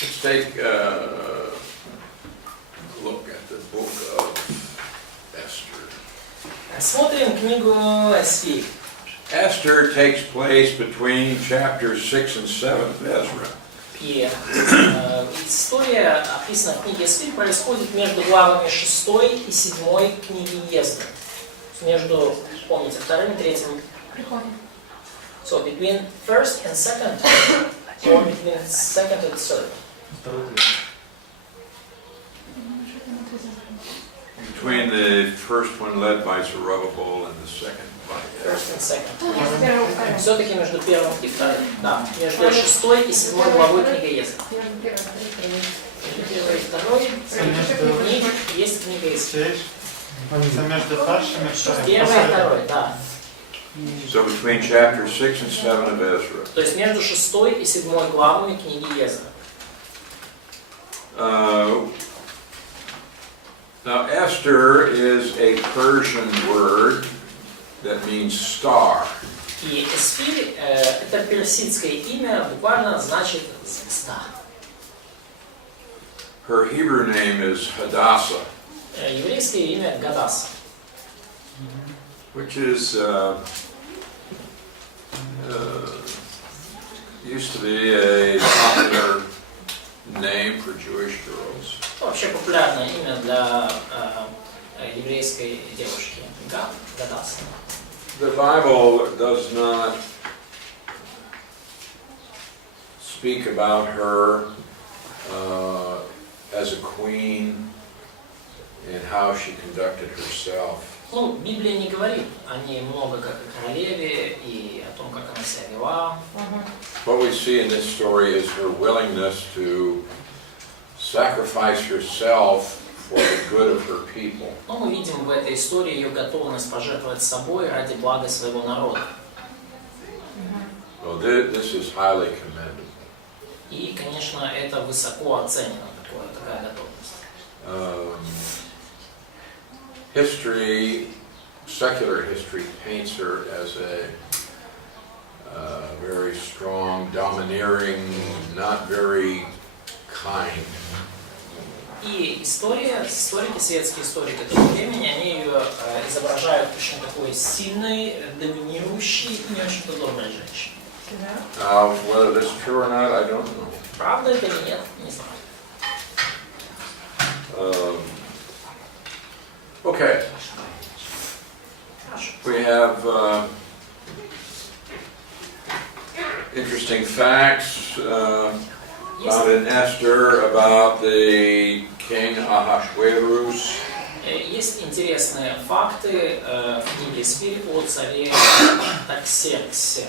Let's take a look at the book of Esther. Смотрим книгу Эстер. Esther takes place between chapters 6 and 7 of Ezra. И история, описанная в книге Эстер, происходит между главами 6 и 7 книги Ездры. Между, помните, 2 и 3. So between first and second, or between second and third. Between the first one led by Zerubbabel and the second by First and second. Все-таки между первым и вторым. Да, между 6 и 7 главой книги Ездры. Между первой и второй книги есть книга Эстер. Между старшим и вторым. Первый и второй, да. So between chapters 6 and 7 of Ezra. То есть между 6 и 7 главами книги Ездры. Now Esther is a Persian word that means star. И Эстер это персидское имя, буквально значит звезда. Her Hebrew name is Hadassah, Еврейское имя Гадаса, which is used to be a popular name for Jewish girls. вообще популярное имя для еврейской девушки. Гадаса. The Bible does not speak about her as a queen and how she conducted herself. Ну, Библия не говорит о ней много как о королеве и о том, как она себя вела. What we see in this story is her willingness to sacrifice herself for the good of her people. Но мы видим в этой истории ее готовность пожертвовать собой ради блага своего народа. So this is highly commendable. И, конечно, это высоко оценено, такая готовность. History, secular history, paints her as a very strong, domineering, not very kind. И историки, светские историки того времени, они ее изображают очень такой сильной, доминирующей и не очень доброй женщиной. Now, whether this is true or not, I don't know. Правда это или нет, не знаю. Okay, we have interesting facts found in Esther about the king Ahasuerus. Есть интересные факты в книге Эстер о царе Таксерксе.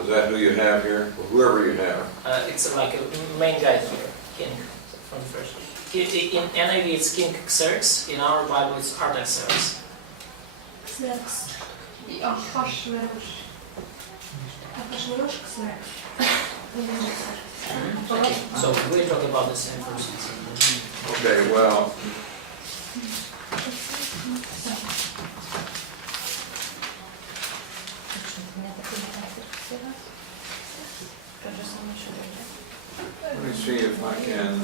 Is that who you have here? Well, whoever you have. It's like a main guy here, king from the first. In NIV it's King Xerxes, in our Bible it's Artaxerxes. Xerxes. Ahasuerus. Ahasuerus, Xerxes. Okay, so we're talking about the same person. Okay, well, let me see if I can.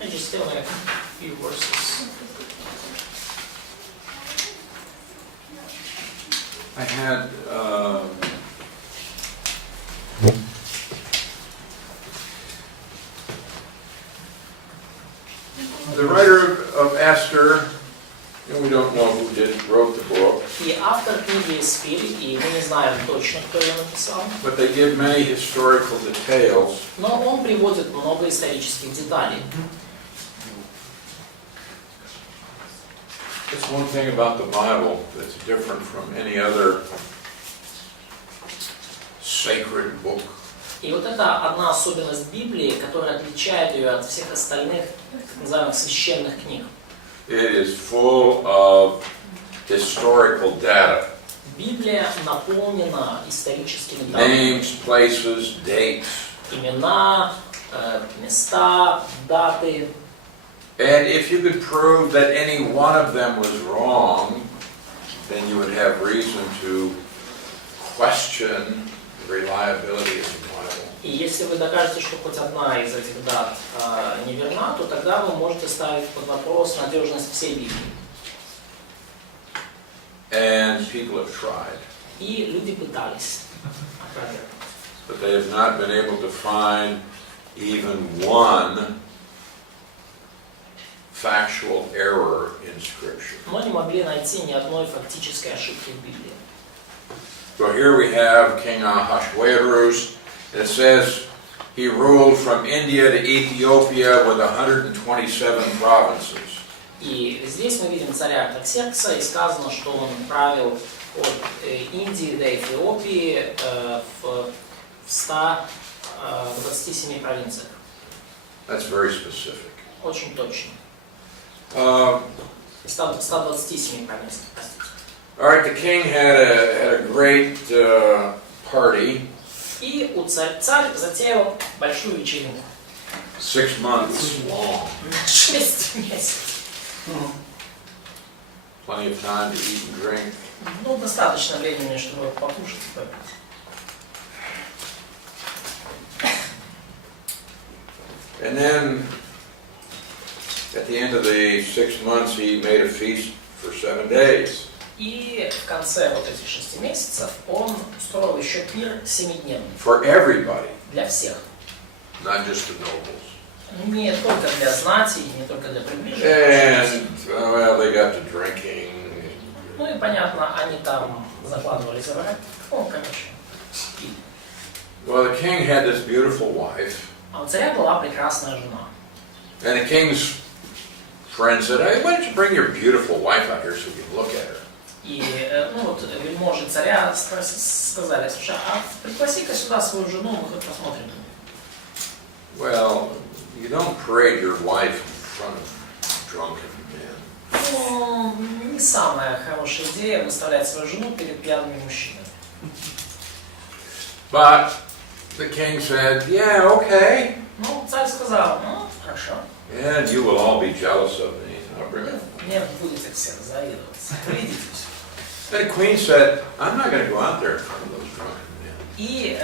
I just tell me a few verses. I had the writer of Esther, and we don't know who wrote the book, И автор книги Эстер, и мы не знаем точно, кто ее написал, but they give many historical details. но он приводит много исторических деталей. It's one thing about the Bible that's different from any other sacred book. И вот это одна особенность Библии, которая отличает ее от всех остальных, так называемых, священных книг. It is full of historical data. Библия наполнена историческими данными. Names, places, dates. Имена, места, даты. And if you could prove that any one of them was wrong, then you would have reason to question reliability isn't viable. И если вы докажете, что хоть одна из этих дат неверна, то тогда вы можете ставить под вопрос надежность всей Библии. And people have tried, И люди пытались опровергнуть. but they have not been able to find even one factual error in Scripture. Но не могли найти ни одной фактической ошибки в Библии. So here we have King Ahasuerus, and it says he ruled from India to Ethiopia with 127 provinces. И здесь мы видим царя Артаксеркса, и сказано, что он правил от Индии до Эфиопии в 127 провинциях. That's very specific. Очень точно. 127 провинциях, простите. All right, the king had a great party. И царь затеял большую вечеринку. 6 months long. 6 месяцев. Plenty of time to eat and drink. Ну, достаточно времени, чтобы покушать и попить. And then, at the end of the 6 months, he made a feast for 7 days. И в конце вот этих 6 месяцев он устроил еще пир 7-дневный. For everybody, Для всех. not just the nobles. Не только для знати, не только для приближенных. And, well, they got to drinking. Ну и понятно, они там закладывали за враг. Ну, короче. Well, the king had this beautiful wife. А у царя была прекрасная жена. And the king's friend said, hey, why don't you bring your beautiful wife out here so we can look at her? И ну вот вельможи царя сказали, слушай, а пригласи-ка сюда свою жену, мы хоть посмотрим. Well, you don't parade your wife in front of drunken men. Ну, не самая хорошая идея выставлять свою жену перед пьяными мужчинами. But the king said, yeah, okay. Ну, царь сказал, ну, хорошо. And you will all be jealous of me. I'll bring her. Мне будете все завидовать. Видитесь. And the queen said, I'm not going to go out there in front of those drunken men. И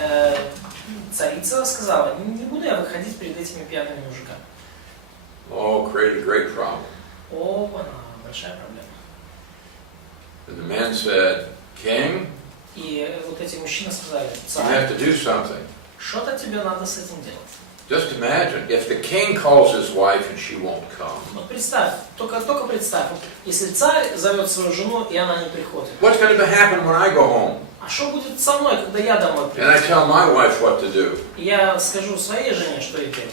царица сказала, не буду я выходить перед этими пьяными мужиками. Oh, created a great problem. О, большая проблема. And the man said, King, И вот эти мужчины сказали, you царь, have to do something. что-то тебе надо с этим делать. Just imagine, if the king calls his wife and she won't come, Вот представь, только представь, если царь зовет свою жену, и она не приходит. what's going to happen when I go home? А что будет со мной, когда я домой And I приду? tell my wife what to do. И я скажу своей жене, что ей делать.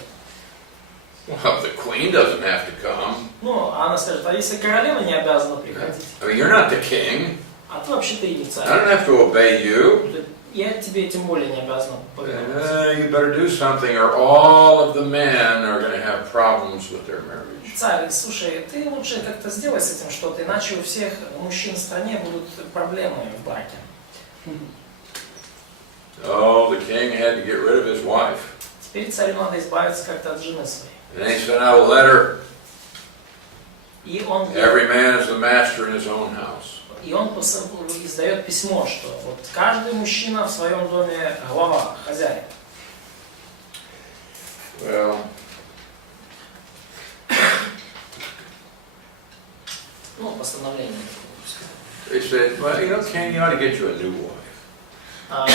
Well, the queen doesn't have to come. Ну, а она скажет, а если королева не обязана приходить? I mean, you're not the king. А ты вообще-то и не I царь. don't have to obey you. Я тебе тем более не обязан повиноваться. You better do something or all of the men are going to have problems with their marriage. Царь, слушай, ты лучше как-то сделай с этим что-то, иначе у всех мужчин в стране будут проблемы в браке. Oh, the king had to get rid of his wife. Теперь царю надо избавиться как-то от жены своей. And he sent out a letter. И он Every man is the master in his own house. издает письмо, что вот каждый мужчина в своем доме глава, хозяин. Well, Ну, постановление. they said, well, you know, king, you ought to get you a new wife.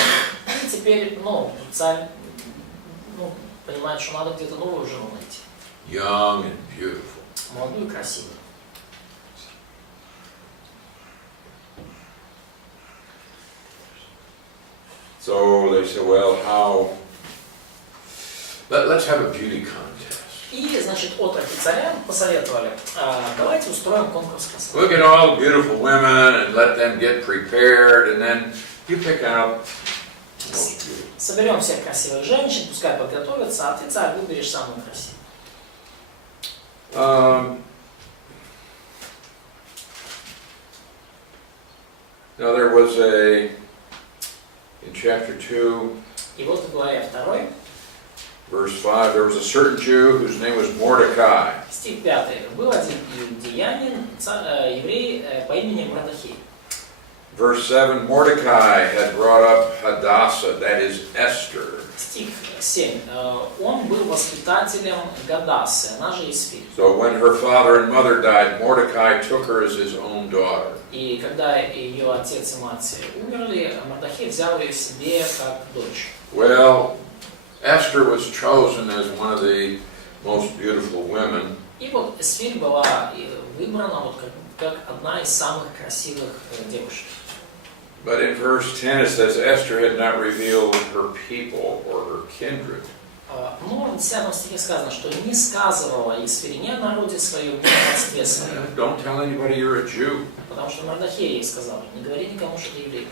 И теперь, ну, царь, ну, понимает, что надо где-то новую жену найти. Young and beautiful. Молодую и красивую. So they said, well, how? Let's have a beauty contest. И, значит, отроки царя посоветовали, давайте устроим конкурс красоты. Look at all the beautiful women and let them get prepared, and then you pick out the most beautiful. Соберем всех красивых женщин, пускай подготовятся, а ты, царь, выберешь самую красивую. Now there was in chapter 2, И вот в главе 2, verse 5, there was a certain Jew whose name was Mordecai. стих 5. Был один иудеянин, еврей по имени Мордехей. Verse 7, Mordecai had brought up Hadassah, that is Esther. Стих 7. Он был воспитателем Гадассы, она же Есфирь. So when her father and mother died, Mordecai took her as his own daughter. И когда ее отец и мать умерли, Мордахей взял ее себе как дочь. Well, Esther was chosen as one of the most beautiful women. И вот Есфирь была выбрана вот как одна из самых красивых девушек. But in verse 10 it says Esther had not revealed her people or her kindred. Но в 10 стихе сказано, что не сказывала Есфирь ни о народе своем, ни о родстве своем. Don't tell anybody you're a Jew. Потому что Мордахей ей сказал, не говори никому, что ты еврейка.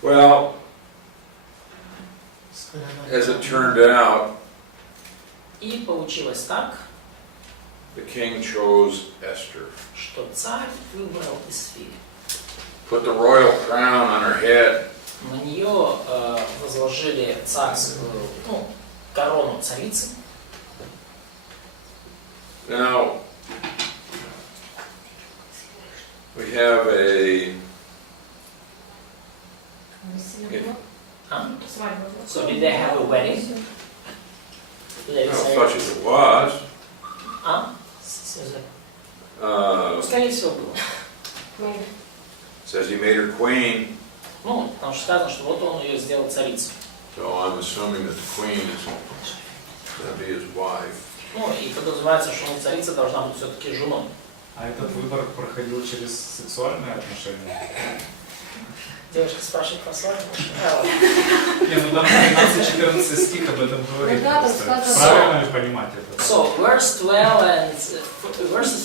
Well, as it turned out, И получилось так, the king chose Esther. что царь выбрал Есфирь. Put the royal crown on her head. На нее возложили царскую, корону царицы. Now, we have a... So did they have a wedding? Such as it was. Скорее всего было. Says he made her queen. Потому что сказано, что вот он ее сделал царицей. So I'm assuming that the queen is going to be his wife. И подразумевается, что царица должна быть все-таки женой. А этот выбор проходил через сексуальные отношения? Девушка спрашивает про свадьбу. Не, там 13-14 стих об этом говорит. Правильно ли понимать это? So, verses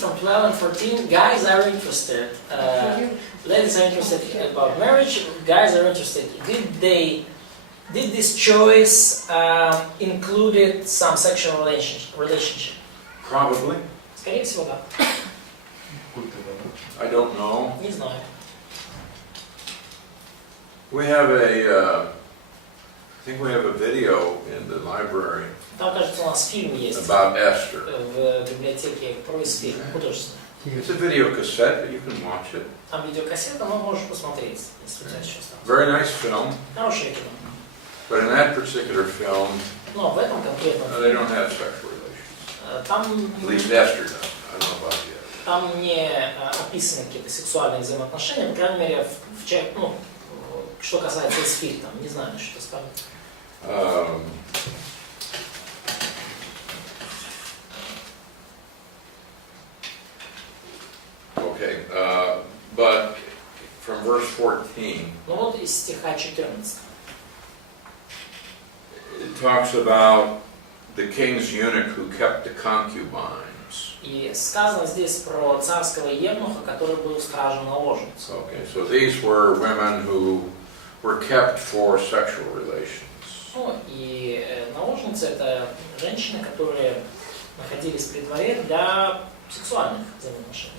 from 12 and 14, guys are interested. Ladies are interested about marriage. Guys are interested. Did this choice included some sexual relationship? Probably. Скорее всего, да. I don't know. Не знаю. We have I think we have a video in the library Там, кажется, у нас фильм есть about Esther. в библиотеке про Есфирь, художественный. It's a video cassette, but you can watch it. Там видеокассета, но можешь посмотреть, если у тебя еще осталось. Very nice film. Хорошее кино. But in that particular film, Но в этом конкретном they don't have sexual relations. там, At least Esther does. I don't know about the others. там не описаны какие-то сексуальные взаимоотношения, по крайней мере, что касается Есфирь, там, не знаю, что сказать. Okay, but from verse 14, Ну вот из стиха 14. it talks about the king's eunuch who kept the concubines. И сказано здесь про царского евнуха, который был стражем наложниц. Okay, so these were women who were kept for sexual relations. И наложницы это женщины, которые находились при дворе для сексуальных взаимоотношений.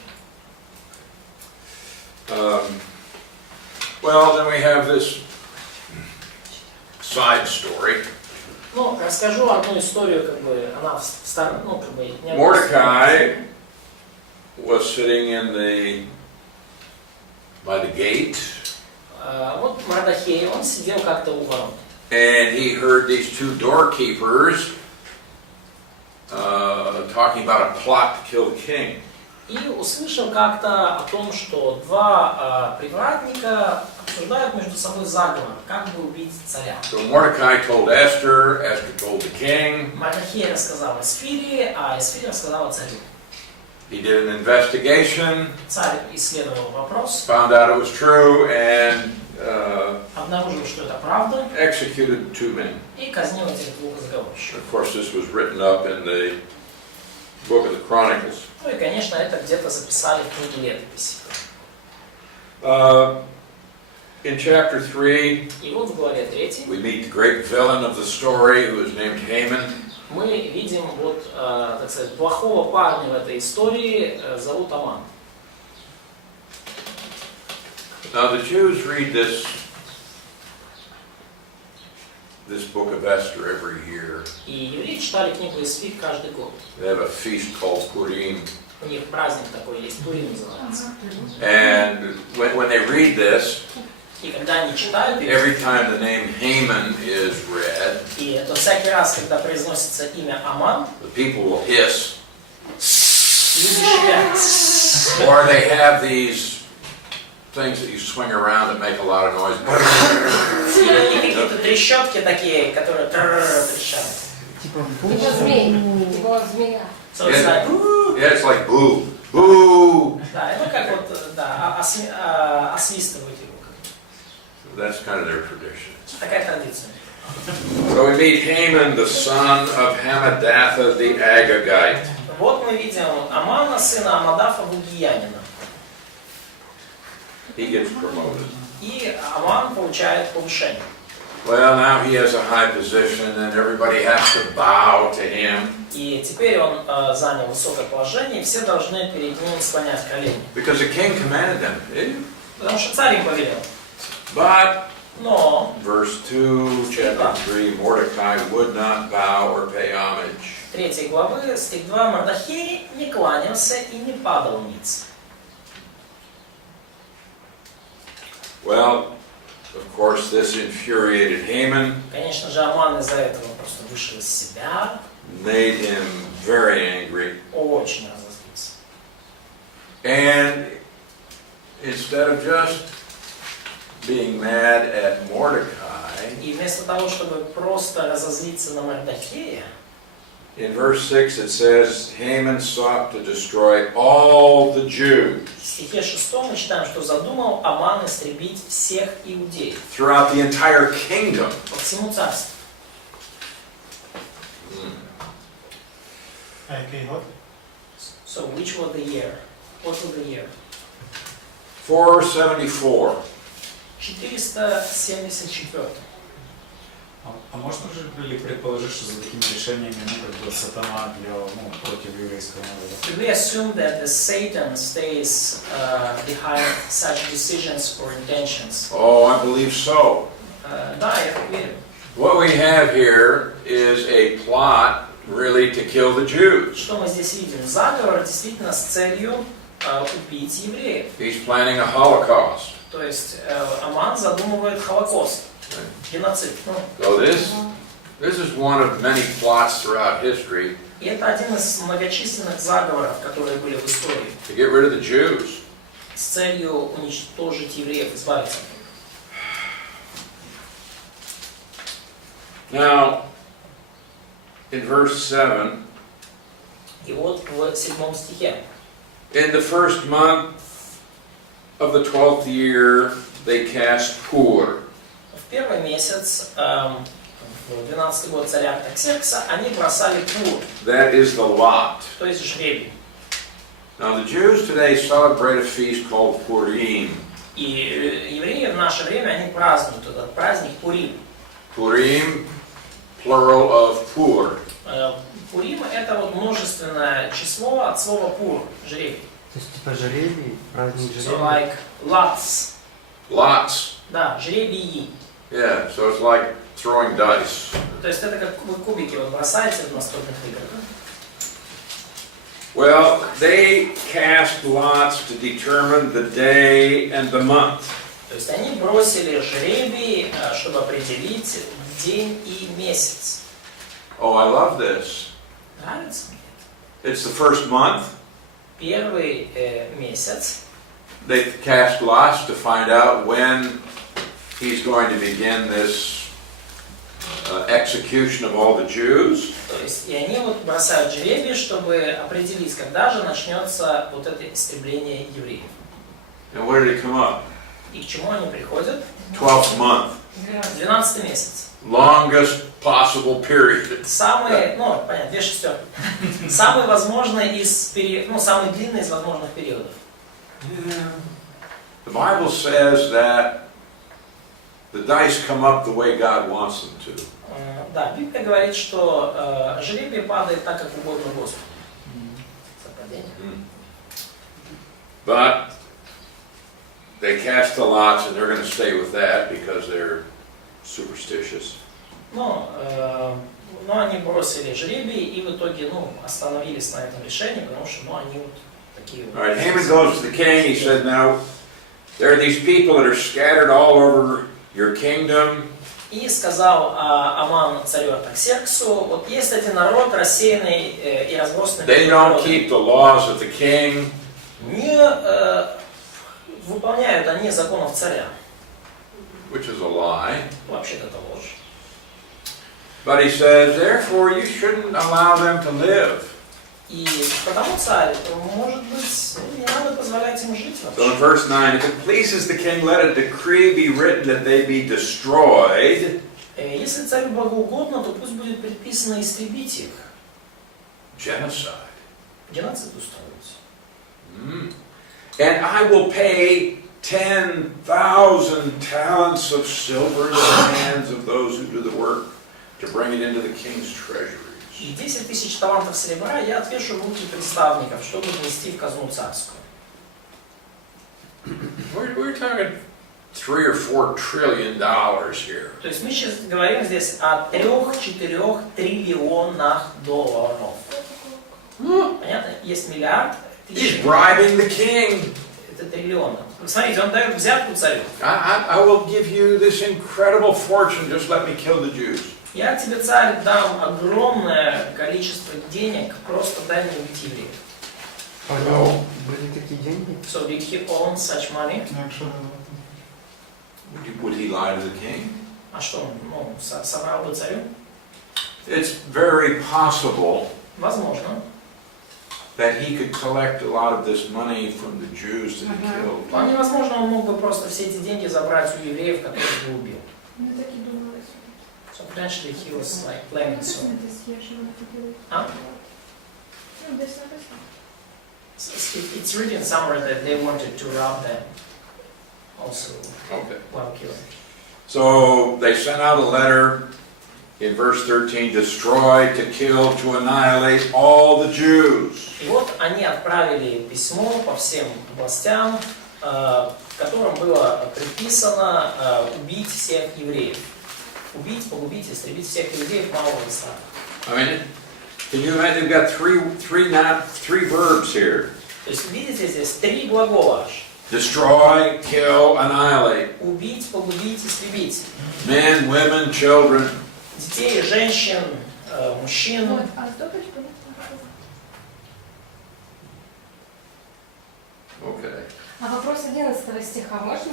Well, then we have this side story. Расскажу одну историю, как бы она Mordecai was sitting by the gate. Вот Мордахей, он сидел как-то у ворот. And he heard these two doorkeepers talking about a plot to kill the king. И услышал как-то о том, что два привратника обсуждают между собой заговор, как бы убить царя. So Mordecai told Esther, Esther told the king. Мордахей рассказал Есфире, а Есфирь рассказала царю. He did an investigation. Царь исследовал вопрос. Found out it was true and обнаружил, что это правда. Executed two men. И казнил этих двух заговорщиков. Of course, this was written up in the book of the Chronicles. Ну и, конечно, это где-то записали в книге летописи. In chapter 3, И вот в главе 3 we meet the great villain of the story, who is named Haman. мы видим вот, так сказать, плохого парня в этой истории, зовут Аман. Now the Jews read this book of Esther every year. И евреи читали книгу Есфирь каждый год. They have a feast called Purim. У них праздник такой есть, Пурим называется. And when they read this, И когда они читают их, every time the name Haman is read, и то всякий раз, когда произносится имя Аман, the people will hiss, люди шипят. or they have these things that you swing around that make a lot of noise. Или у них какие-то трещотки такие, которые трещат. Типа змей. Типа змея. So it's like, Yeah, it's like boo, boo. да, это как вот, да, освистывают его. That's kind of their tradition. Такая традиция. So we meet Haman, the son of Hammedatha the Agagite. Вот мы видим Амана, сына Амадафа Вугиянина. He gets promoted. И Аман получает повышение. Well, now he has a high position and everybody has to bow to him. И теперь он занял высокое положение, и все должны перед ним склонять колени. Because the king commanded them. didn't he? Потому что царь им повелел. But, Но, verse 2, chapter 3, Mordecai would not bow or pay homage. 3 главы, стих 2, Мордохей не кланялся и не падал ниц. Well, of course, this infuriated Haman, Конечно же, Аман из-за этого просто вышел из себя, made him very angry. очень разозлился. And instead of just being mad at Mordecai, И вместо того, чтобы просто разозлиться на Мордохея, in verse 6 it says, Haman sought to destroy all the Jews в стихе 6 мы читаем, что задумал Аман истребить всех иудеев throughout the entire kingdom. по всему царству. А який год? So, which was the year? What was the year? 474. 474. А можно же ли предположить, что за такими решениями как бы сатана для против еврейского народа? Could we assume that the Satan stays behind such decisions or intentions? Oh, I believe so. Да, я так верю. What we have here is a plot really to kill the Jews. Что мы здесь видим? Заговор действительно с целью убить евреев. He's planning a Holocaust. То есть Аман задумывает Холокост, геноцид. So this is one of many plots throughout history И это один из многочисленных заговоров, которые были в истории, to get rid of the Jews. с целью уничтожить евреев, избавиться от них. Now, in verse 7, И вот в 7 стихе. in the first month of the 12th year, they cast Pur. В первый месяц, в 12-й год царя Артаксеркса, они бросали пур, That is the lot. то есть жребий. Now, the Jews today celebrate a feast called Purim. И евреи в наше время, они празднуют этот праздник Пурим. Purim, plural of Pur. Пурим – это вот множественное число от слова пур, жребий. То есть типа жребий, праздник So жребий. like lots. Lots. Да, жребии. Yeah, so it's like throwing dice. То есть это как вы кубики вот бросаете в настольных играх. Well, they cast lots to determine the day and the month. То есть они бросили жребий, чтобы определить день и месяц. Oh, I love this. Нравится мне это? It's the first month. Первый месяц. They cast lots to find out when he's going to begin this execution of all the Jews. То есть, и они вот бросают жребий, чтобы определить, когда же начнется вот это истребление евреев. And where did it come up? И к чему они приходят? 12th month. 12 месяц. Longest possible period. Самый, ну, понятно, 2 шестерки. Самый возможный из самый длинный из возможных периодов. The Bible says that the dice come up the way God wants them to. Да, Библия говорит, что жребий падает так, как угодно Господу. Совпадение. But they cast the lots and they're going to stay with that because they're superstitious. Но они бросили жребий и в итоге, остановились на этом решении, потому что, они вот такие вот. All right, Haman goes to the king. He said, "Now, there are these people that are scattered all over your kingdom." И сказал Аман царю Артаксерксу: вот есть один народ, рассеянный и разбросанный. They don't keep the laws of the king. Не выполняют они законов царя. Which is a lie. Вообще-то это ложь. But he says, therefore, you shouldn't allow them to live. И потому царь, может быть, не надо позволять им жить So in вообще. verse 9, if it pleases the king, let a decree be written that they be destroyed. Если царю благоугодно, то пусть будет предписано истребить их. Genocide. Геноцид устроить. And I will pay 10,000 talents of silver in the hands of those who do the work to bring it into the king's treasuries. И 10 тысяч талантов серебра я отвешу в руки представников, чтобы внести в казну царскую. We're talking $3 or $4 trillion here. То есть мы сейчас говорим здесь о 3-4 триллионах долларов. Понятно? Есть миллиард, He's тысячи. bribing the king. Это триллионы. Смотрите, он дает взятку царю. I will give you this incredible fortune, just let me kill the Jews. Я тебе, царь, дам огромное количество денег, просто дай мне убить евреев. У него были такие деньги? So did he own such money? Would he lie to the king? А что он, соврал бы царю? It's very possible Возможно. that he could collect a lot of this money from the Jews that he killed. Вполне возможно, он мог бы просто все эти деньги забрать у евреев, которых бы убил. So potentially he was like planning so. Huh? It's written somewhere that they wanted to rob them also Okay. while killing. So they sent out a letter in verse 13, destroy, to kill, to annihilate all the Jews. И вот они отправили письмо по всем областям, в котором было предписано убить всех евреев. Убить, погубить, истребить всех евреев малого и старого. I mean, can you imagine? They've got three verbs here. То есть видите здесь 3 глагола аж. Destroy, kill, annihilate. Убить, погубить, истребить. Men, women, children. Детей, женщин, мужчин. Okay. А вопрос 11 стиха можно?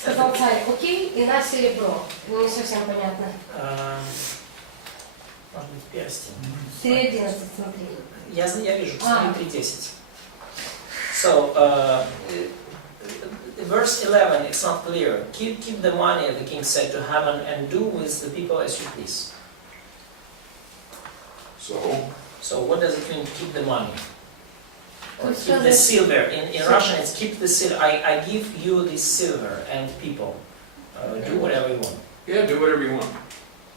Сказал царь, окей, и на серебро. Не совсем понятно. Может быть, перстень. 3.11, смотри. Я вижу, посмотри, 3.10. So, verse 11, it's not clear. Keep the money, the king said to Haman, and do with the people as you please. So what does it mean, keep the money? Or keep the silver. In Russian, it's keep the silver. I give you this silver and people. Do whatever you want. Yeah, do whatever you want.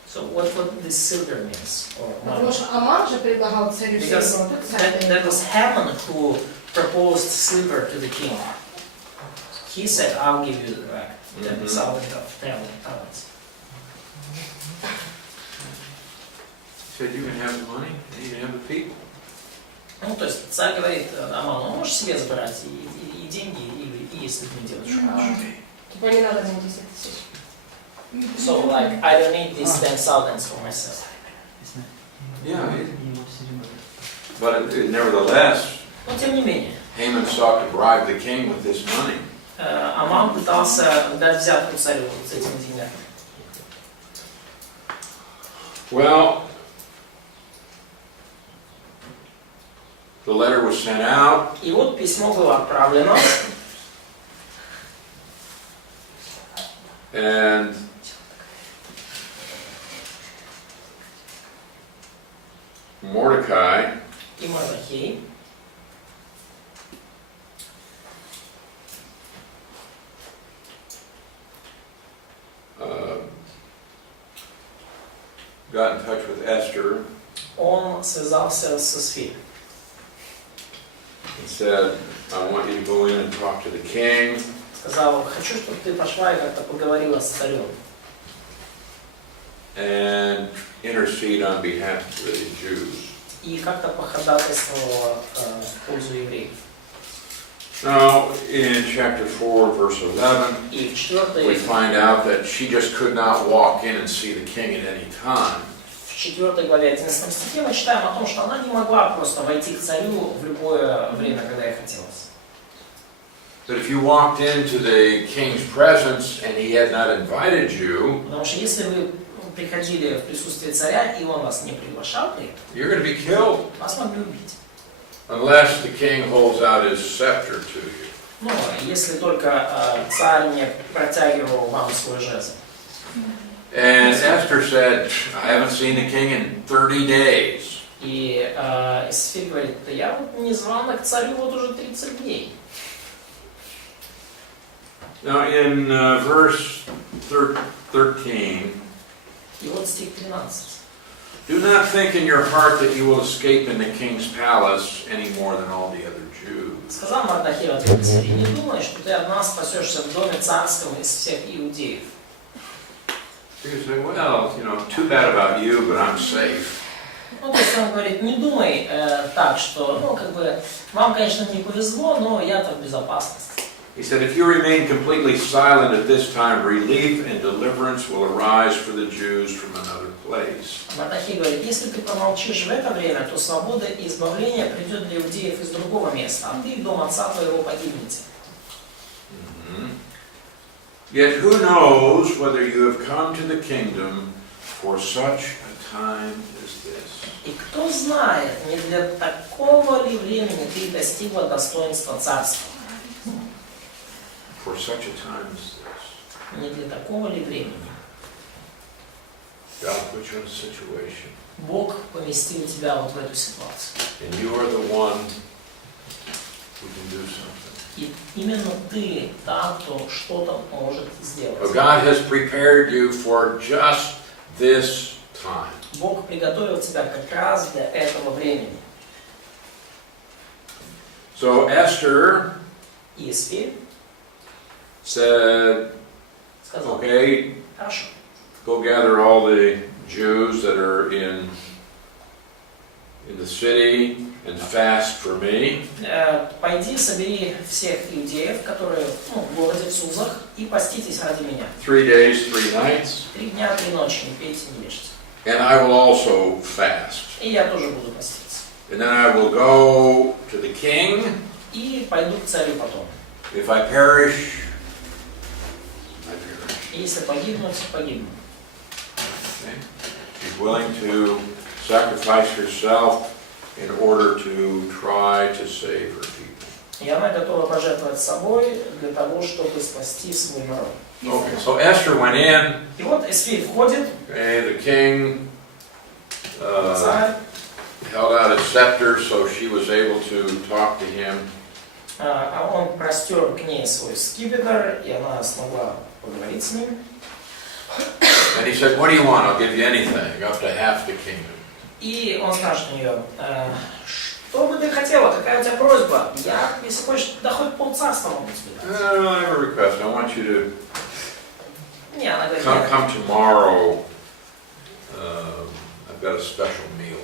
So what this silver means? Or money? Потому что Аман же предлагал царю Because серебро. Тут царь that was Haman who proposed silver to the king. He said, I'll give you back 10,000 talents. He said, you can have the money, and you can have the people. Ну, то есть царь говорит Аману, можешь себе забрать и деньги, и если ты не делаешь, что хочешь. Типа не надо мне 10 тысяч. So, like, I don't need these 10,000 for myself. Yeah, but nevertheless, Но тем не менее, Haman sought to bribe the king with this money. Аман пытался дать взятку царю с этими деньгами. Well, the letter was sent out. И вот письмо было отправлено. And Mordecai И Мордехей got in touch with Esther он связался со Сфирой. and said, I want you to go in and talk to the king. Сказал, хочу, чтобы ты пошла и как-то поговорила с царем. and intercede on behalf of the Jews. И как-то походатайствовала в пользу евреев. Now, in chapter 4, verse 11, И в 4 we find out that she just could not walk in and see the king at any time. В 4 главе 11 стихе мы читаем о том, что она не могла просто войти к царю в любое время, когда ей хотелось. But if you walked into the king's presence and he had not invited you, Потому что если вы приходили в присутствие царя, и он вас не приглашал при этом, you're going to be killed вас могли убить. unless the king holds out his scepter to you. Ну, если только царь не протягивал вам свой жезл. And Esther said, I haven't seen the king in 30 days. И Эстер говорит, да я вот не звана к царю вот уже 30 дней. Now in verse 13, И вот стих 13. do not think in your heart that you will escape in the king's palace any more than all the other Jews. Сказал Мардахей в ответ Эстер, не думай, что ты одна спасешься в доме царском из всех иудеев. You say, well, too bad about you, but I'm safe. Ну, то есть он говорит, не думай так, что, вам, конечно, не повезло, но я-то в безопасности. He said, if you remain completely silent at this time, relief and deliverance will arise for the Jews from another place. Мардахей говорит, если ты промолчишь в это время, то свобода и избавление придет для иудеев из другого места, а ты и дом отца твоего погибнете. Yet who knows whether you have come to the kingdom for such a time as this? И кто знает, не для такого ли времени ты достигла достоинства царства? For such a time as this. Не для такого ли времени? God put you in a situation, Бог поместил тебя вот в эту ситуацию. and you are the one who can do something. И именно ты та, кто что-то может сделать. But God has prepared you for just this time. Бог приготовил тебя как раз для этого времени. So Esther И Эстер said, сказал, okay, хорошо, go gather all the Jews that are in the city and fast for me. пойди, собери всех иудеев, которые в городе, в Сузах, и поститесь ради меня. 3 days, 3 nights. 3 дня, 3 ночи, не пейте, не ешьте. And I will also fast. И я тоже буду поститься. And then I will go to the king. И пойду к царю потом. If I perish, I perish. И если погибнуть, погибну. Okay? She's willing to sacrifice herself in order to try to save her people. И она готова пожертвовать собой для того, чтобы спасти свой народ. Okay, so Esther went in. И вот Эстер входит, Okay, the king царь, held out his scepter, so she was able to talk to him. а он простер к ней свой скипетр, и она смогла поговорить с ним. And he said, what do you want? I'll give you anything, up to half the kingdom. И он спрашивает у нее, что бы ты хотела, какая у тебя просьба? Я, если хочешь, да хоть полцарства могу тебе дать. I have a request. I want you to Не, она говорит, нет. come tomorrow. I've got a special meal.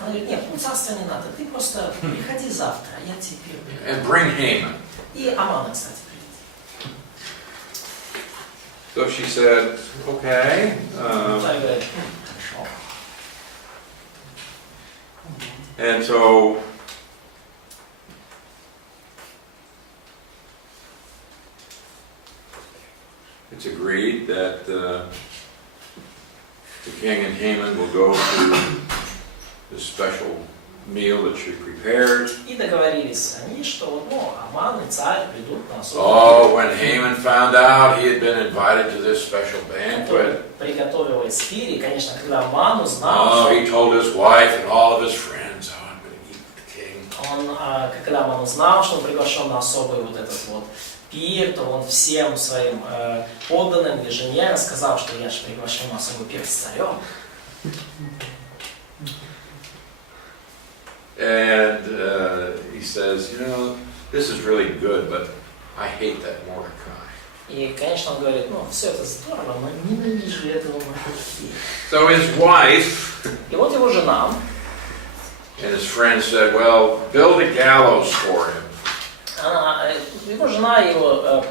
Она говорит, нет, полцарства не надо, ты просто приходи завтра, а я тебе приду. And bring Haman. И Амана, кстати, придет. So she said, okay. Царь говорит, хорошо. And so it's agreed that the king and Haman will go to this special meal that she prepared. И договорились они, что Аман и царь придут на особый Oh, when Haman found out he had been invited to this special banquet, приготовил Эстер, и, конечно, когда Аман узнал, oh, he told his wife and all of his friends, oh, I'm going to eat with the king. когда Аман узнал, что он приглашен на особый вот этот вот пир, то он всем своим подданным или жене рассказал, что я же приглашен на особый пир с царем. And he says, this is really good, but I hate that Mordecai. И, конечно, он говорит, ну, все это здорово, но ненавижу этого Мордехея. So his wife И вот его жена, and his friend said, well, build a gallows for him. его жена, его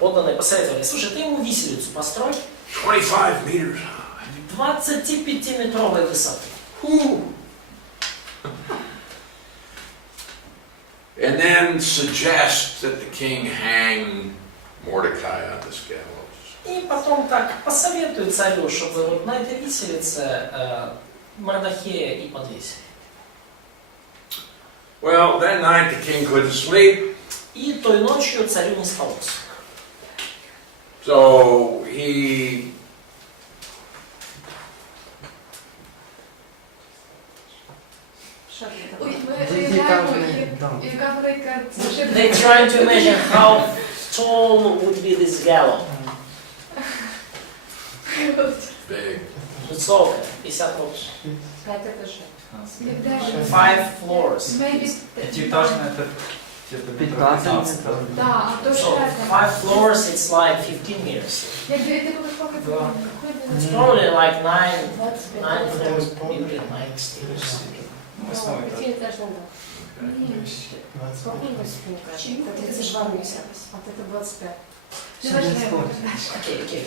подданные посоветовали, слушай, ты ему виселицу построй 25 meters high. 25-метровой высоты. And then suggest that the king hang Mordecai on this gallows. И потом так посоветует царю, чтобы вот на этой виселице Мордехея и подвесили. Well, that night the king couldn't sleep, И той ночью царю не спалось. so he Що ти там? Ой, ми Дев'ятиэтажний уявляємо, дом. яка велика це They're trying to imagine how tall would be this gallows. big. Высокая, 50 локтей. 5 етажів. 5 floors. Пятиэтажный это где-то метров 15 15. метров. Так, а то So що 5 floors, it's like 15 meters. Як ти коли поки It's probably like 9 floors, maybe 9 stairs. Восьмой Ну, этаж. 5-етажний дом. Спокійно собі кажуть. Це 32 місяці, а це 25. не важливо. Окей, окей.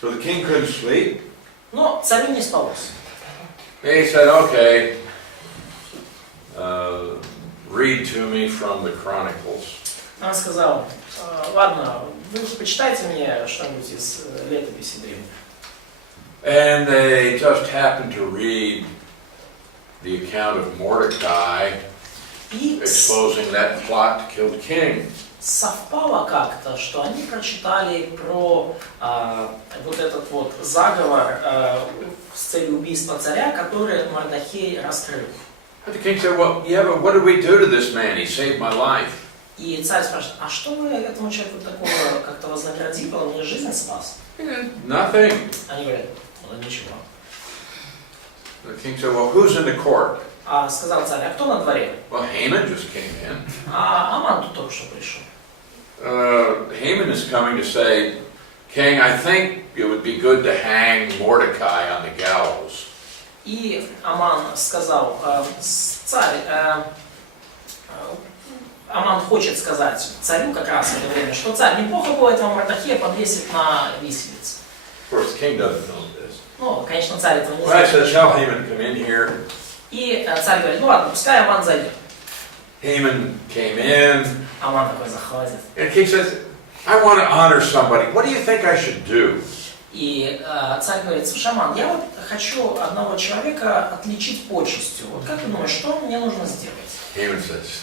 So the king couldn't sleep. Но царю не спалось. He said, okay, read to me from the Chronicles. Он сказал, ладно, вы почитайте мне что-нибудь из летописи древних. And they just happened to read the account of Mordecai И exposing that plot to kill the king. совпало как-то, что они прочитали про вот этот вот заговор с целью убийства царя, который Мордехей раскрыл. But the king said, well, yeah, but what did we do to this man? He saved my life. И царь спрашивает, а что вы этому человеку такого как-то вознаградили, он мне жизнь спас? Nothing. Они говорят, ну ничего. The king said, well, who's in the court? А сказал царь, а кто на дворе? Well, Haman just came in. А Аман тут только что пришел. Haman is coming to say, King, I think it would be good to hang Mordecai on the gallows. И Аман сказал, царь, Аман хочет сказать царю как раз в это время, что царь, неплохо было этого Мордехея подвесить на виселице. Of course, the king doesn't know this. Ну, конечно, царь этого не Well, I знает. said, shall Haman come in here? И царь говорит, ну ладно, пускай Аман зайдет. Haman came in, Аман такой заходит. and the king says, I want to honor somebody. What do you think I should do? И царь говорит, слушай, Аман, я вот хочу одного человека отличить почестью. Вот как ты думаешь, что мне нужно сделать? Haman says,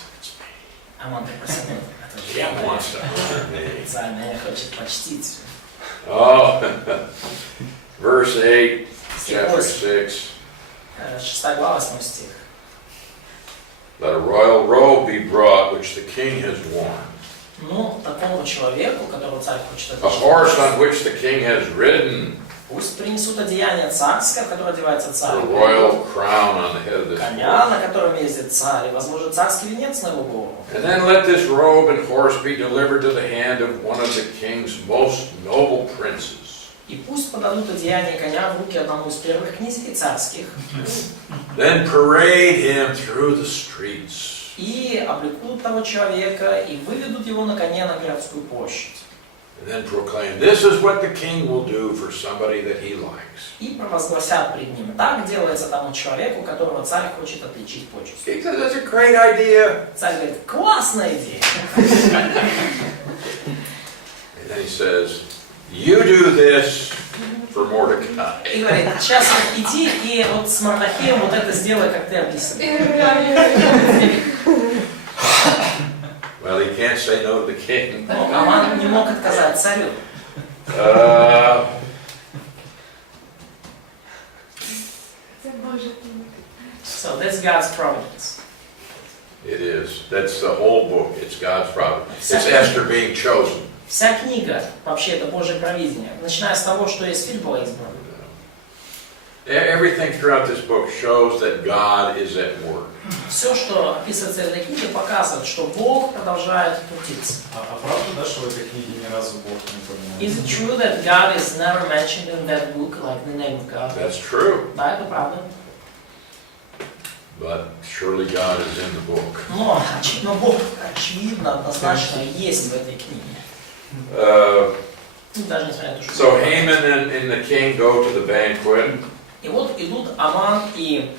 Аман такой смотрит, это же he я, wants to honor me. царь меня хочет почтить. Oh, verse 8, chapter 6. 6 глава, 8 стих. Let a royal robe be brought, which the king has worn. Ну, такому человеку, которого царь хочет A horse on отличить, which the king has ridden. пусть принесут одеяние царское, в которое одевается A царь, royal crown on the head of this коня, horse. на котором ездит царь, и, возможно, царский венец на его голову. And then let this robe and horse be delivered to the hand of one of the king's most noble princes. И пусть подадут одеяние коня в руки одному из первых князей царских, Then parade him through the streets. и облекут того человека, и выведут его на коне на городскую площадь. And then proclaim, this is what the king will do for somebody that he likes. И провозгласят пред ним, так делается тому человеку, которого царь хочет отличить почестью. He says, that's a great idea. Царь говорит, классная идея. And then he says, you do this for Mordecai. И говорит, сейчас вот иди и вот с Мордехеем вот это сделай, как ты объяснил. Well, he can't say no to the king. Но Аман не мог отказать царю. Це Боже. So that's God's providence. It is. That's the whole book. It's God's providence. It's Esther being chosen. Вся книга, вообще, это Божье провидение. Начиная с того, что Эстер была избрана. Everything throughout this book shows that God is at work. Все, что описывается в этой книге, показывает, что Бог продолжает трудиться. А правда, да, что в этой книге ни разу Бог не Is it упоминается? true that God is never mentioned in that book, like the name of God? That's true, Да, это правда. but surely God is in the book. Но Бог, очевидно, однозначно есть в этой книге. Даже несмотря на то, что... So Haman and the king go to the banquet. И вот идут Аман и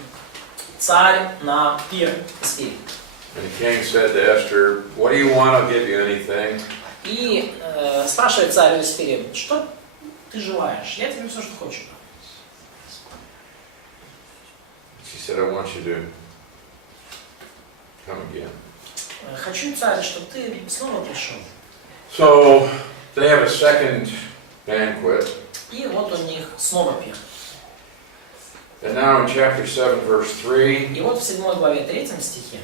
царь на пир Эстери. And the king said to Esther, "What do you want? I'll give you anything." И спрашивает царь Эстери, что ты желаешь? Я тебе все, что хочешь. She said, "I want you to come again." Хочу, царь, чтобы ты снова пришел. So they have a second banquet. И вот у них снова пир. And now in chapter 7, verse 3, И вот в 7 главе 3 стихе.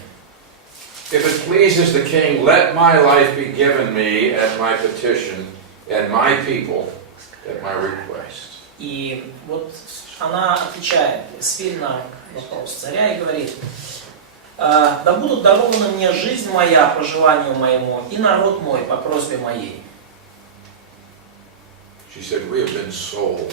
"If it pleases the king, let my life be given me at my petition, and my people at my request." И вот она отвечает Эстери на вопрос царя и говорит: да будут дарованы мне жизнь моя по желанию моему и народ мой по просьбе моей. She said, "We have been sold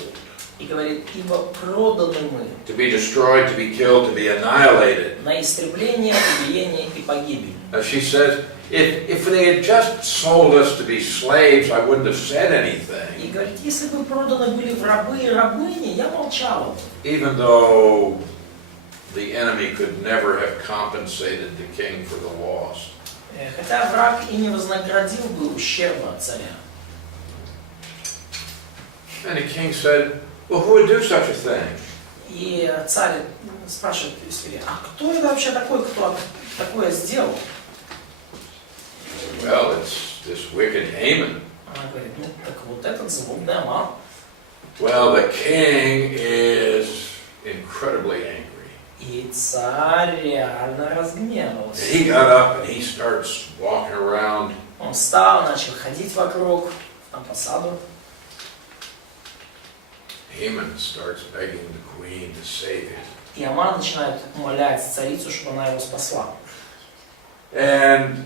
И говорит: ибо проданы мы to be destroyed, to be killed, to be annihilated." на истребление, убиение и погибель. She says, if they had just sold us to be slaves, I wouldn't have said anything. И говорит: если бы проданы были в рабы и рабыни, я молчала. Even though the enemy could never have compensated the king for the loss. Хотя враг и не вознаградил бы ущерба от царя. And the king said, "Well, who would do such a thing?" И царь спрашивает Эстери: а кто это вообще такой, кто такое сделал? Well, it's this wicked Haman. Она говорит: ну так вот этот злобный Аман. Well, the king is incredibly angry. И царь реально разгневался. And he got up and he starts walking around. Он встал, начал ходить вокруг, там по саду. Haman starts begging the queen to save him. И Аман начинает умолять царицу, чтобы она его спасла. And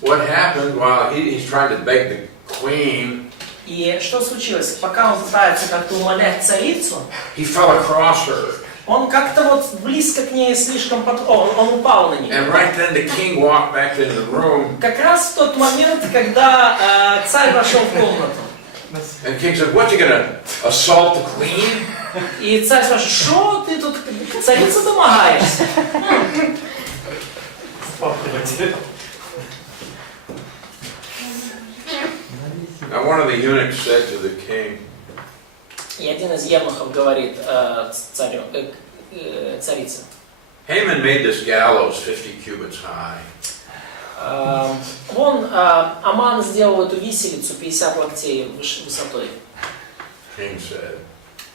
what happened while he's trying to beg the queen, И что случилось? Пока он пытается как-то умолять царицу, he fell across her. он как-то вот близко к ней слишком он упал на нее. And right then the king walked back into the room. Как раз в тот момент, когда царь вошел в комнату. And the king said, "What, you gonna assault the queen?" И царь спрашивает: что ты тут царицу домогаешься? Now one of the eunuchs said to the king, И один из евнухов говорит царице: "Haman made this gallows 50 cubits high." Аман сделал эту виселицу 50 локтей высотой. King said,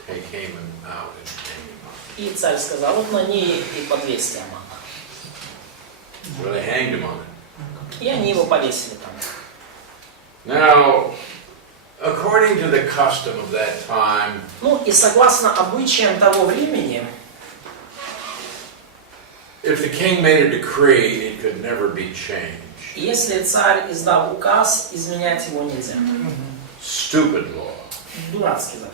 "Take Haman out and hang him up." И царь сказал: вот на ней и подвесьте Амана. So they hanged him on it. И они его повесили там. Now, according to the custom of that time, Ну и согласно обычаям того времени, if the king made a decree, it could never be changed. если царь издал указ, изменять его нельзя. Stupid law. Дурацкий закон.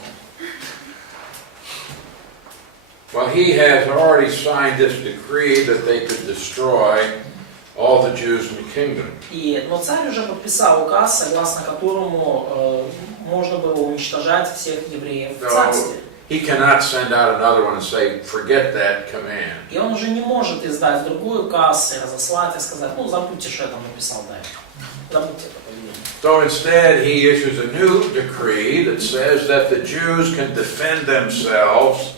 Well, he has already signed this decree that they could destroy all the Jews in the kingdom. Но царь уже подписал указ, согласно которому можно было уничтожать всех евреев в царстве. He cannot send out another one and say, "Forget that command." И он уже не может издать другой указ и разослать и сказать: ну забудьте, что я там написал, да. Забудьте это поведение. So instead, he issues a new decree that says that the Jews can defend themselves.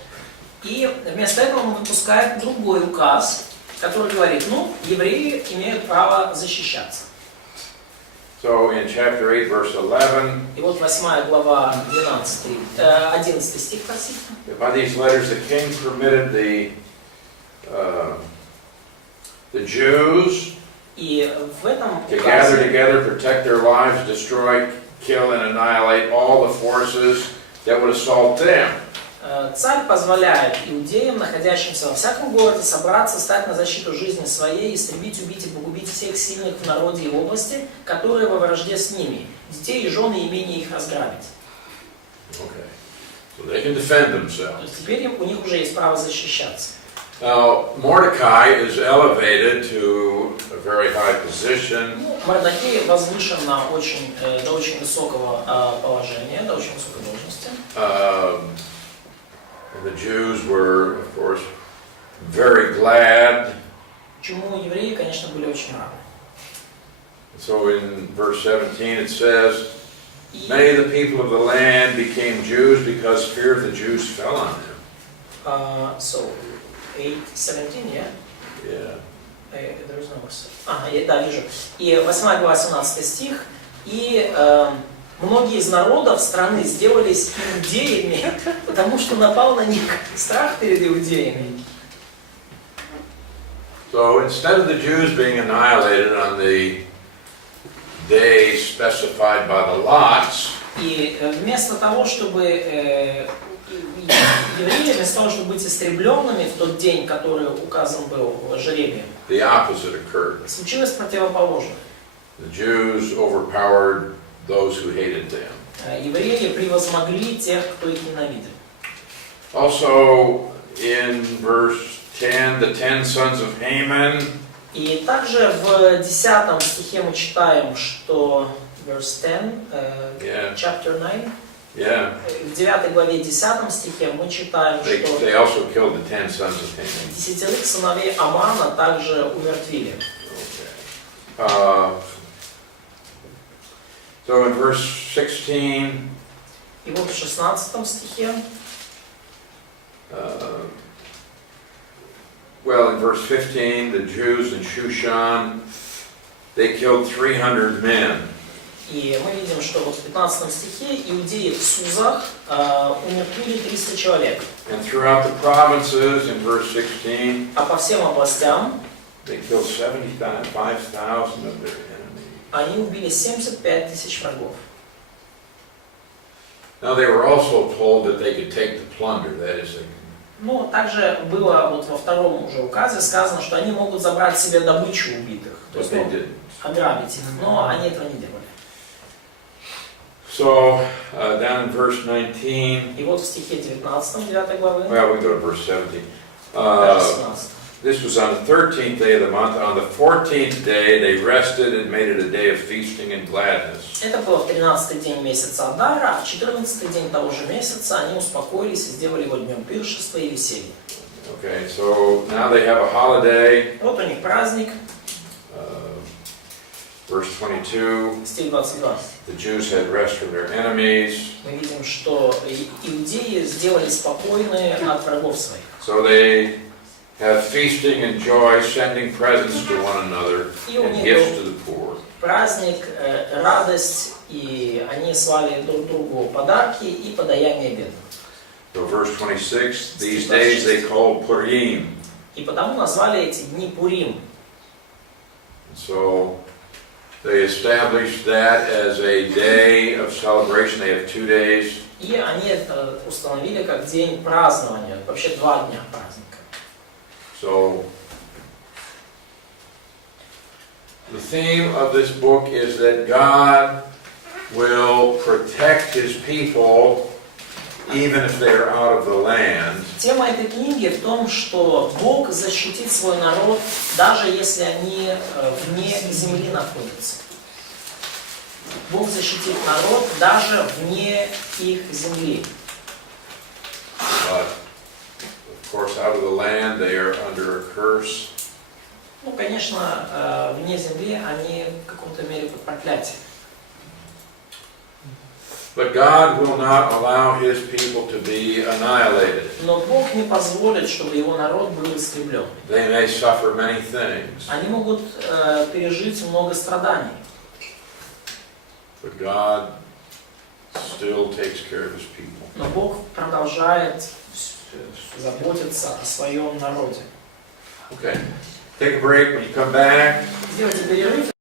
И вместо этого он выпускает другой указ, который говорит: ну, евреи имеют право защищаться. So in chapter 8, verse 11, И вот 8 глава 11 стих, простите. by these letters the king permitted the Jews И в этом to gather указе together, protect their lives, destroy, kill, and annihilate all the forces that would assault them. Царь позволяет иудеям, находящимся во всяком городе, собраться, стать на защиту жизни своей, истребить, убить и погубить всех сильных в народе и области, которые во вражде с ними, детей и жены, и имения их разграбить. Okay. So they can defend То themselves. есть теперь у них уже есть право защищаться. Now, Mordecai is elevated to a very high position. Ну, Мордохей возвышен на очень, до очень высокого положения, до очень высокой должности. And the Jews were, of course, very glad. Чему евреи, конечно, были очень рады. So in verse 17 it says, И, many of the people of the land became Jews because fear of the Jews fell on them. So, 8:17, yeah? Yeah. There is no verse. Да, вижу. И 8 глава, 17 стих. И многие из народов страны сделались иудеями, потому что напал на них страх перед иудеями. So instead of the Jews being annihilated on the day specified by the lots, И вместо того, чтобы евреи, вместо того, чтобы быть истребленными в тот день, который указан был жребием, the opposite occurred. случилось противоположное. The Jews overpowered those who hated them. Евреи превозмогли тех, кто их ненавидел. Also in verse 10, the 10 sons of Haman. И также в 10 стихе мы читаем, что verse 10, Yeah. chapter 9, Yeah. в 9 главе 10 стихе мы читаем, что They also killed the 10 sons of Haman. 10 сыновей Амана также умертвили. Okay. So in verse 16, И вот в 16 стихе, well, in verse 15, the Jews in Shushan, they killed 300 men. и мы видим, что вот в 15 стихе иудеи в Сузах умертвили 300 человек. And throughout the provinces, in verse 16, А по всем областям they killed 75,000 of their enemies. они убили 75 тысяч врагов. Now they were also told that they could take the plunder, that is, they Но также было вот во втором уже указе сказано, что они могут забрать себе добычу убитых, то but есть they didn't. ограбить их, но они этого не делали. So down in verse 19, И вот в стихе 19, 9 главы, well, we go to verse 17. 17. This was on the 13th day of the month. On the 14th day, they rested and made it a day of feasting and gladness. Это было в 13-й день месяца Адара, а в 14-й день того же месяца они успокоились и сделали его днем пиршества и веселья. Okay, so now they have a holiday. Вот у них праздник, Verse 22, стих 22. the Jews had rest from their enemies. Мы видим, что иудеи сделали спокойные от врагов своих. So they have feasting and joy, sending presents to one another and gifts to the poor. Праздник, радость, и они слали друг другу подарки и подаяние бедным. So verse 26, these days they called Purim. И потому назвали эти дни Пурим. So they established that as a day of celebration. They have 2 days. И они это установили как день празднования, вообще 2 дня праздника. So the theme of this book is that God will protect His people even if they are out of the land. Тема этой книги в том, что Бог защитит свой народ, даже если они вне земли находятся. Бог защитит народ даже вне их земли. But of course, out of the land they are under a curse. Ну, конечно, вне земли они в каком-то мере под проклятием. But God will not allow His people to be annihilated. Но Бог не позволит, чтобы его народ был истреблен. They may suffer many things, Они могут пережить много страданий. but God still takes care of His people. Но Бог продолжает заботиться о своем народе. Okay, take a break. When you come back, Сделайте перерыв.